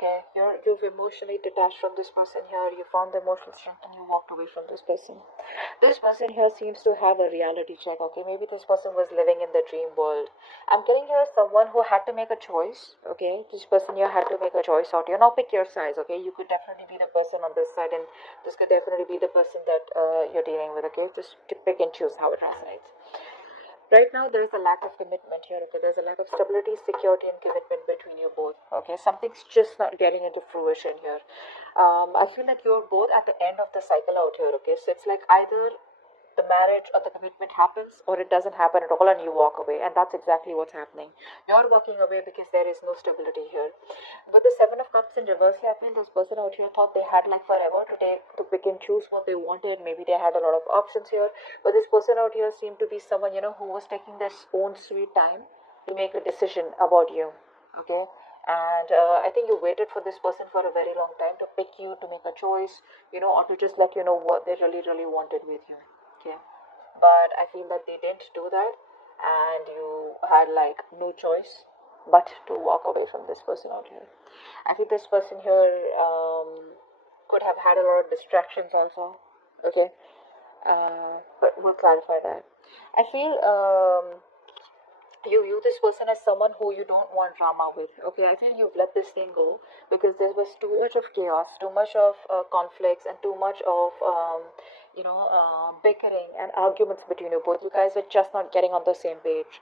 Okay, you've emotionally detached from this person here. You found the emotional strength and you walked away from this person. This person here seems to have a reality check. Okay, maybe this person was living in the dream world. I'm getting here someone who had to make a choice. Okay, this person here had to make a choice out here. Now pick your size. Okay, you could definitely be the person on this side, and this could definitely be the person that you're dealing with. Okay, just pick and choose how it resonates. Right now, there is a lack of commitment here. Okay, there's a lack of stability, security, and commitment between you both. Okay, something's just not getting into fruition here. I feel like you're both at the end of the cycle out here. Okay, so it's like either the marriage or the commitment happens or it doesn't happen at all and you walk away, and that's exactly what's happening. You're walking away because there is no stability here. But the Seven of Cups in reverse here, I feel this person out here thought they had like forever to pick and choose what they wanted. Maybe they had a lot of options here, but this person out here seemed to be someone, who was taking their own sweet time to make a decision about you. Okay, and I think you waited for this person for a very long time to pick you, to make a choice, or to just let you know what they really really wanted with you. Okay, but I feel that they didn't do that, and you had like no choice but to walk away from this person out here. I think this person here could have had a lot of distractions also. Okay, but we'll clarify that. I feel you view this person as someone who you don't want drama with. Okay, I feel you've let this thing go because there was too much of chaos, too much of conflicts, and too much of bickering and arguments between you both. You guys were just not getting on the same page.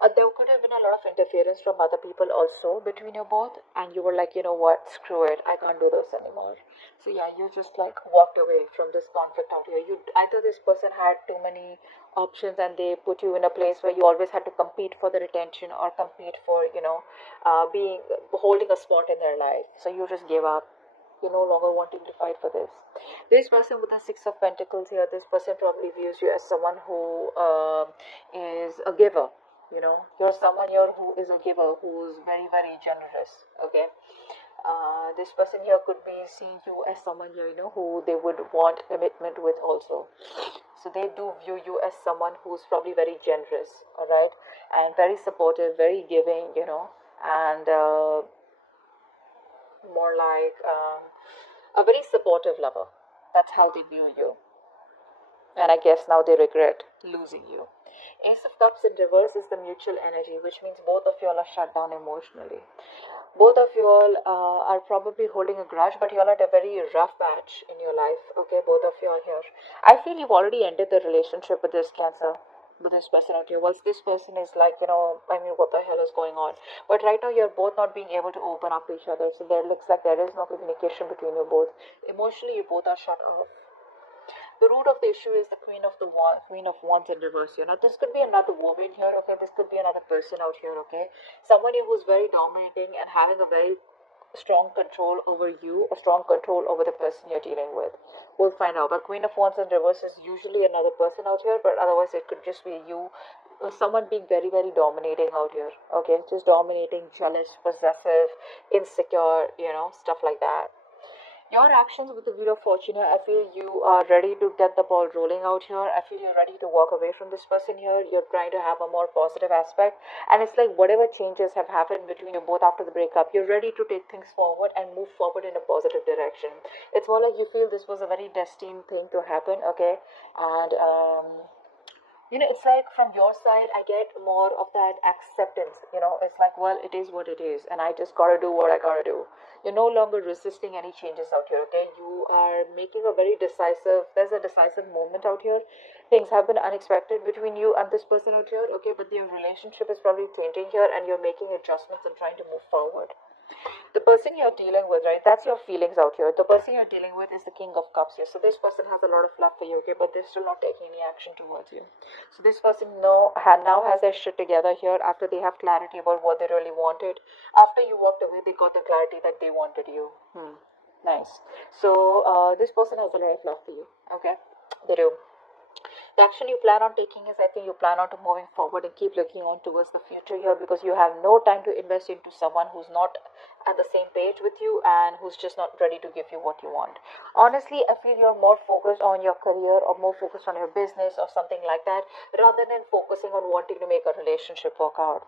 There could have been a lot of interference from other people also between you both, and you were like, you know what, screw it, I can't do this anymore. So yeah, you just like walked away from this conflict out here. You either this person had too many options and they put you in a place where you always had to compete for their attention or compete for being holding a spot in their life. So you just gave up. You're no longer wanting to fight for this. This person with the Six of Pentacles here, this person probably views you as someone who is a giver. You're someone here who is a giver, who's very very generous. Okay, this person here could be seeing you as someone here, who they would want commitment with also. So they do view you as someone who's probably very generous, all right, and very supportive, very giving, and more like a very supportive lover. That's how they view you. And I guess now they regret losing you. Ace of Cups in reverse is the mutual energy, which means both of you all are shut down emotionally. Both of you all are probably holding a grudge, but you all had a very rough patch in your life. Okay, both of you are here. I feel you've already ended the relationship with this Cancer, with this person out here. Once this person is like, I mean, what the hell is going on? But right now, you're both not being able to open up to each other. So there looks like there is no communication between you both. Emotionally, you both are shut off. The root of the issue is the Queen of Wands in reverse here. Now, this could be another woman here, okay? This could be another person out here, okay? Someone who's very dominating and having a very strong control over you or strong control over the person you're dealing with. We'll find out. But Queen of Wands in reverse is usually another person out here, but otherwise it could just be you, someone being very, very dominating out here, okay? Just dominating, jealous, possessive, insecure, stuff like that. Your actions with the Wheel of Fortune here, I feel you are ready to get the ball rolling out here. I feel you're ready to walk away from this person here. You're trying to have a more positive aspect. And it's like whatever changes have happened between you both after the breakup, you're ready to take things forward and move forward in a positive direction. It's more like you feel this was a very destined thing to happen, okay? And it's like from your side, I get more of that acceptance. It's like, well, it is what it is, and I just gotta do what I gotta do. You're no longer resisting any changes out here, okay? You are making a very there's a decisive moment out here. Things have been unexpected between you and this person out here, okay? But your relationship is probably changing here, and you're making adjustments and trying to move forward. The person you're dealing with, right? That's your feelings out here. The person you're dealing with is the King of Cups here. So this person has a lot of love for you, okay? But they're still not taking any action towards you. So this person now has their shit together here after they have clarity about what they really wanted. After you walked away, they got the clarity that they wanted you. Nice. So this person has a lot of love for you, okay? They do. The action you plan on taking is, I think you plan on to moving forward and keep looking on towards the future here, because you have no time to invest into someone who's not at the same page with you and who's just not ready to give you what you want. Honestly, I feel you're more focused on your career or more focused on your business or something like that, rather than focusing on wanting to make a relationship work out.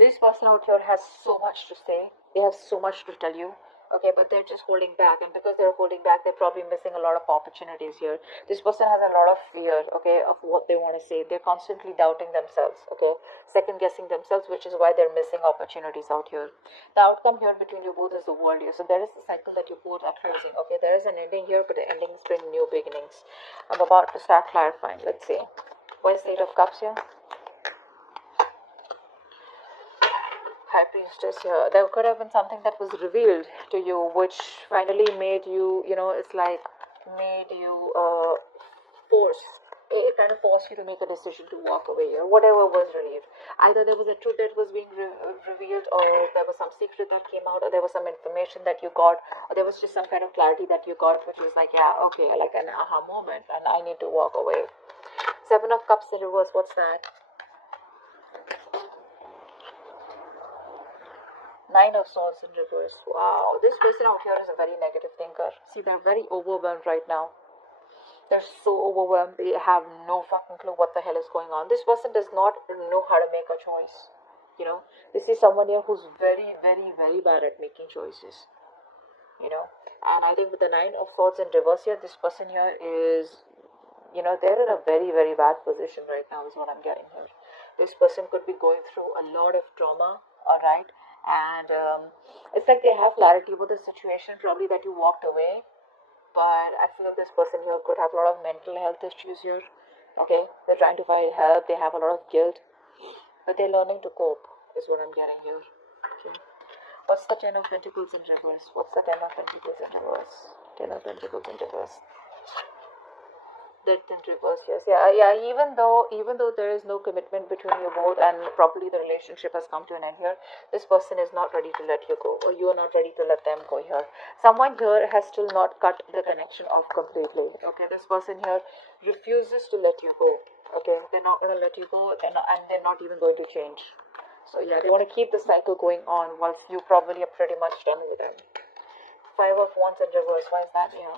This person out here has so much to say, they have so much to tell you. Okay, but they're just holding back, and because they're holding back, they're probably missing a lot of opportunities here. This person has a lot of fear, okay, of what they want to say. They're constantly doubting themselves, okay, second guessing themselves, which is why they're missing opportunities out here. The outcome here between you both is the world here. So there is the cycle that you both are closing, okay. There is an ending here, but the endings bring new beginnings. I'm about to start clarifying. Let's see. Why is the Eight of Cups here? High Priestess here. There could have been something that was revealed to you, which finally made you, it's like made you force. It kind of forced you to make a decision to walk away here. Whatever was revealed. Either there was a truth that was being revealed, or there was some secret that came out, or there was some information that you got, or there was just some kind of clarity that you got, which was like, yeah, okay, like an aha moment, and I need to walk away. Seven of Cups in reverse. What's that? Nine of Swords in reverse. Wow, this person out here is a very negative thinker. See, they're very overwhelmed right now. They're so overwhelmed. They have no fucking clue what the hell is going on. This person does not know how to make a choice. This is someone here who's very, very, very bad at making choices. And I think with the Nine of Swords in reverse here, this person here is, they're in a very, very bad position right now, is what I'm getting here. This person could be going through a lot of trauma, alright? And it's like they have clarity about the situation, probably that you walked away, but I feel this person here could have a lot of mental health issues here. Okay, they're trying to find help, they have a lot of guilt, but they're learning to cope, is what I'm getting here. Okay, what's the Ten of Pentacles in reverse? What's the Ten of Pentacles in reverse? Ten of Pentacles in reverse. Death in reverse. Yes, yeah. Even though there is no commitment between you both, and probably the relationship has come to an end here, this person is not ready to let you go, or you are not ready to let them go here. Someone here has still not cut the connection off completely. Okay, this person here refuses to let you go. Okay, they're not going to let you go, and they're not even going to change. So yeah, they want to keep the cycle going on, whilst you probably are pretty much done with them. Five of Wands in reverse. Why is that? Yeah.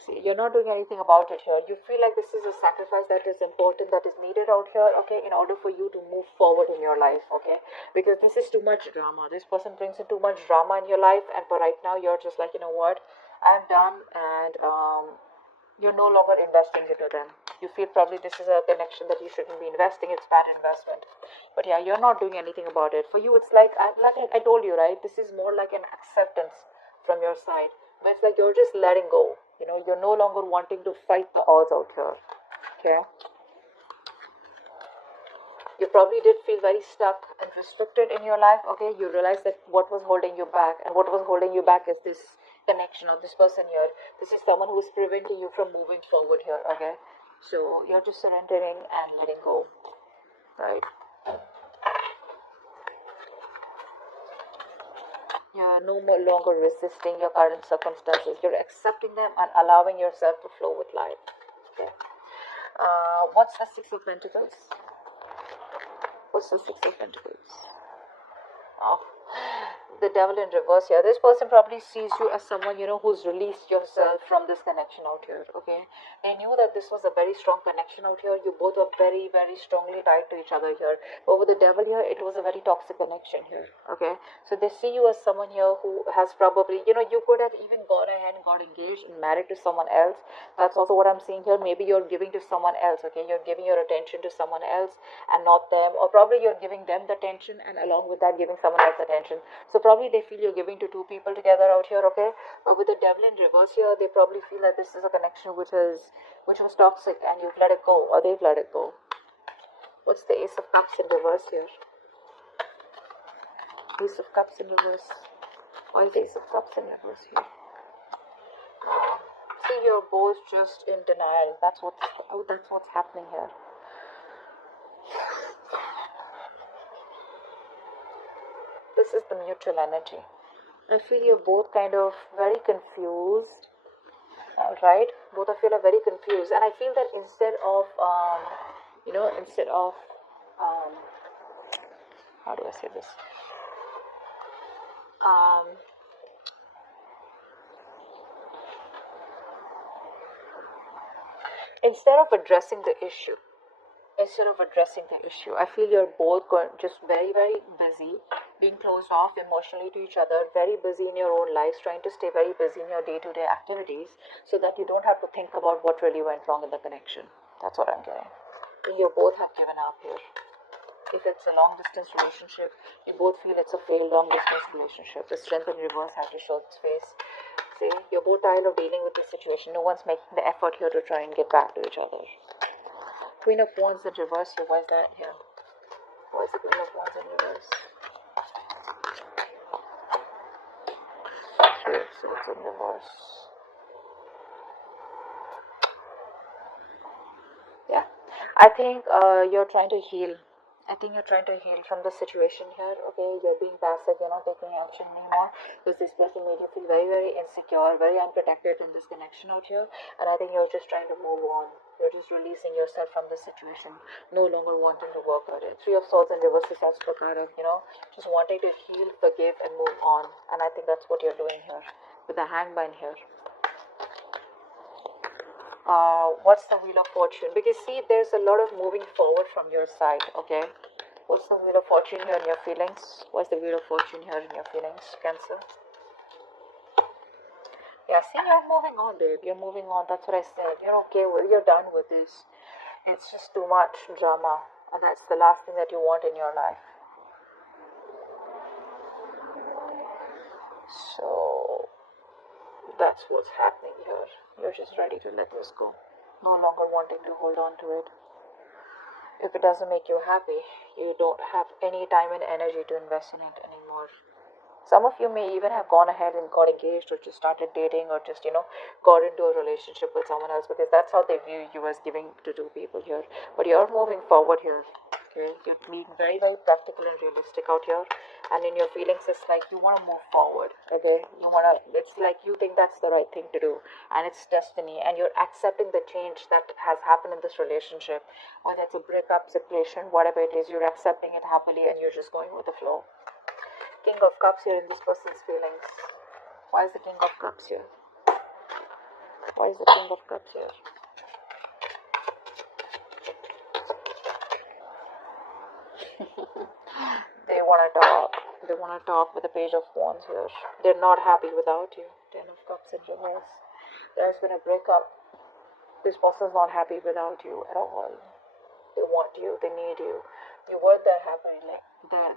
See, you're not doing anything about it here. You feel like this is a sacrifice that is important, that is needed out here, okay, in order for you to move forward in your life, okay, because this is too much drama. This person brings in too much drama in your life, and for right now, you're just like, you know what, I'm done, and you're no longer investing into them. You feel probably this is a connection that you shouldn't be investing. It's bad investment. But yeah, you're not doing anything about it. For you, it's like I told you, right? This is more like an acceptance from your side. But it's like you're just letting go. You're no longer wanting to fight the odds out here. Okay? You probably did feel very stuck and restricted in your life. Okay? You realize that what was holding you back, and what was holding you back is this connection, or this person here. This is someone who is preventing you from moving forward here. Okay? So you're just surrendering and letting go. Right? You're no more longer resisting your current circumstances. You're accepting them and allowing yourself to flow with life. Okay. What's the Six of Pentacles? What's the Six of Pentacles? Oh, the Devil in reverse here. This person probably sees you as someone, who's released yourself from this connection out here. Okay, they knew that this was a very strong connection out here. You both were very, very strongly tied to each other here. But with the Devil here, it was a very toxic connection here. Okay, so they see you as someone here who has probably, you could have even gone ahead and got engaged and married to someone else. That's also what I'm seeing here. Maybe you're giving to someone else. Okay, you're giving your attention to someone else and not them, or probably you're giving them the attention and along with that giving someone else attention. So probably they feel you're giving to two people together out here. Okay, but with the Devil in reverse here, they probably feel that this is a connection which was toxic, and you've let it go, or they've let it go. What's the Ace of Cups in reverse here? Ace of Cups in reverse. Why is the Ace of Cups in reverse here? See, you're both just in denial. That's what's happening here. This is the mutual energy. I feel you're both kind of very confused, All right, both of you are very confused, and I feel that instead of um, how do I say this? Um, instead of addressing the issue, I feel you're both just very, very busy, being closed off emotionally to each other, very busy in your own lives, trying to stay very busy in your day-to-day activities, so that you don't have to think about what really went wrong in the connection. That's what I'm getting. You both have given up here. If it's a long distance relationship, you both feel it's a failed long distance relationship. The strength in reverse has to show its face. See, you're both tired of dealing with this situation. No one's making the effort here to try and get back to each other. Queen of Wands in reverse here. Why is that here? Why is the Queen of Wands in reverse? Here, so it's in reverse. Yeah, I think you're trying to heal. From the situation here. Okay, you're being passive, you're not taking action anymore because this person made you feel very, very insecure, very unprotected in this connection out here. And I think you're just trying to move on. You're just releasing yourself from this situation, no longer wanting to work on it. Three of Swords in reverse is also a card of, just wanting to heal, forgive, and move on. And I think that's what you're doing here with the Hangman here. What's the Wheel of Fortune? Because see, there's a lot of moving forward from your side. Okay, what's the Wheel of Fortune here in your feelings? What's the Wheel of Fortune here in your feelings, Cancer? Yeah, see, you're moving on, babe. You're moving on. That's what I said. You're okay with. You're done with this. It's just too much drama, and that's the last thing that you want in your life. So that's what's happening here. You're just ready to let this go, no longer wanting to hold on to it. If it doesn't make you happy, you don't have any time and energy to invest in it anymore. Some of you may even have gone ahead and got engaged or just started dating or just, got into a relationship with someone else because that's how they view you as giving to two people here. But you're moving forward here. Okay? You're being very, very practical and realistic out here. And in your feelings, it's like you want to move forward. Okay? It's like you think that's the right thing to do. And it's destiny. And you're accepting the change that has happened in this relationship. Whether it's a breakup, separation, whatever it is, you're accepting it happily and you're just going with the flow. King of Cups here in this person's feelings. Why is the King of Cups here? Why is the King of Cups here? They want to talk. They want to talk with the Page of Wands here. They're not happy without you. Ten of Cups in reverse. There's been a breakup. This person's not happy without you at all. They want you. They need you. You were there happily.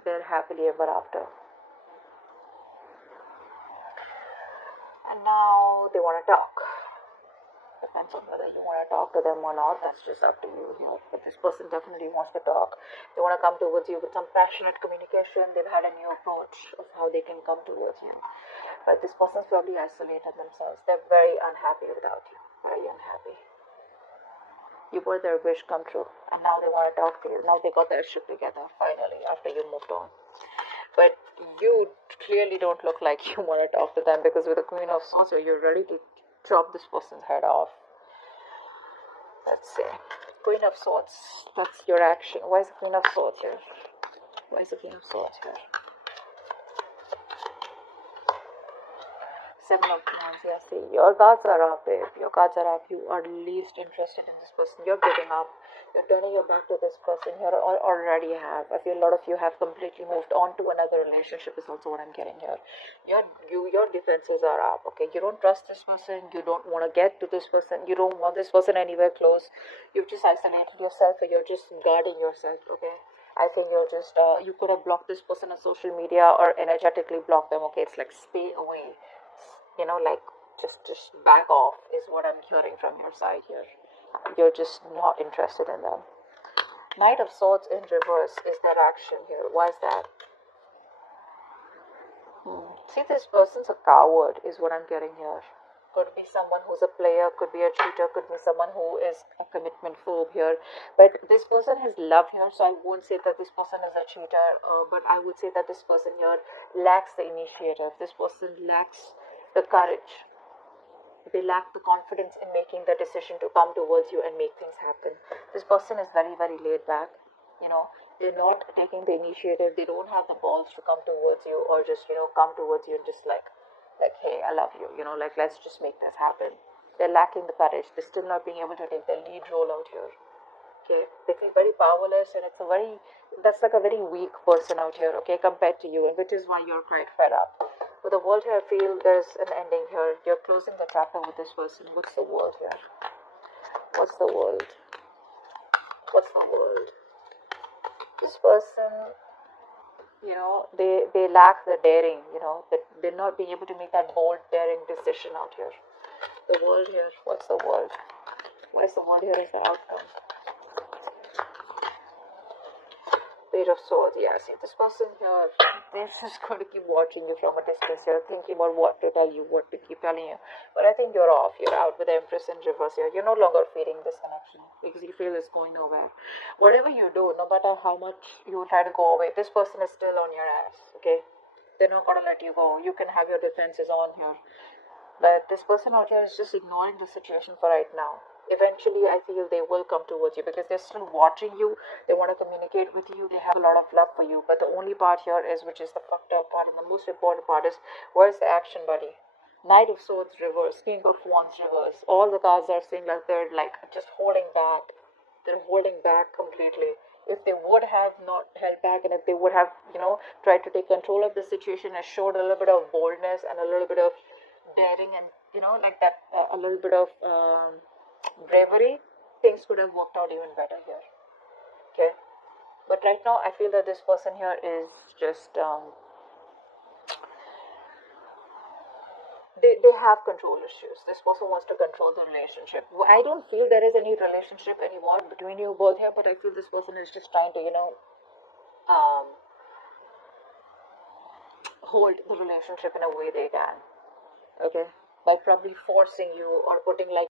They're happily ever after. And now they want to talk. Depends on whether you want to talk to them or not. That's just up to you here. But this person definitely wants to talk. They want to come towards you with some passionate communication. They've had a new approach of how they can come towards you. But this person's probably isolated themselves. They're very unhappy without you. Very unhappy. You were their wish come true. And now they want to talk to you. Now they got their shit together, finally, after you moved on. But you clearly don't look like you want to talk to them because with the Queen of Swords, you're ready to chop this person's head off. Let's see. Queen of Swords. That's your action. Why is the Queen of Swords here? Why is the Queen of Swords here? Seven of Wands. Yes, see, your cards are up, babe. Your cards are up. You are least interested in this person. You're giving up. You're turning your back to this person. You already have. I feel a lot of you have completely moved on to another relationship is also what I'm getting here. Your defenses are up, okay? You don't trust this person. You don't want to get to this person. You don't want this person anywhere close. You've just isolated yourself or you're just guarding yourself, okay? I think you're just, you could have blocked this person on social media or energetically blocked them, okay? It's like stay away. Just back off is what I'm hearing from your side here. You're just not interested in them. Knight of Swords in reverse is their action here. Why is that? See, this person's a coward is what I'm getting here. Could be someone who's a player, could be a cheater, could be someone who is a commitment phobe here. But this person has love here, so I won't say that this person is a cheater, but I would say that this person here lacks the initiative. This person lacks the courage. they lack the confidence in making the decision to come towards you and make things happen. This person is very, very laid back. They're not taking the initiative. They don't have the balls to come towards you, or just come towards you and just like, hey, I love you, like, let's just make this happen. They're lacking the courage. They're still not being able to take the lead role out here. Okay, they feel very powerless, and that's like a very weak person out here, okay, compared to you, and which is why you're quite fed up. With the world here, I feel there's an ending here. You're closing the chapter with this person. What's the world here? What's the world? What's the world? This person, they lack the daring, that they're not being able to make that bold, daring decision out here. The world here, what's the world? What is the world here as the outcome? Page of Swords. Yeah, see, this person here, they're just going to keep watching you from a distance here, thinking about what to tell you, what to keep telling you. But I think you're off. You're out with the Empress in reverse here. You're no longer feeling this connection because you feel it's going nowhere. Whatever you do, no matter how much you try to go away, this person is still on your ass, okay? They're not going to let you go. You can have your defenses on here. But this person out here is just ignoring the situation for right now. Eventually, I feel they will come towards you because they're still watching you. They want to communicate with you. They have a lot of love for you. But the only part here is, which is the fucked up part, and the most important part is, where's the action, buddy? Knight of Swords reverse, King of Wands reverse. All the cards are saying like they're like just holding back. They're holding back completely. If they would have not held back, and if they would have, tried to take control of the situation and showed a little bit of boldness and a little bit of daring and, like that, a little bit of bravery, things could have worked out even better here. Okay, but right now I feel that this person here is just they have control issues. This person wants to control the relationship. I don't feel there is any relationship anymore between you both here, but I feel this person is just trying to hold the relationship in a way they can, okay, by probably forcing you or putting like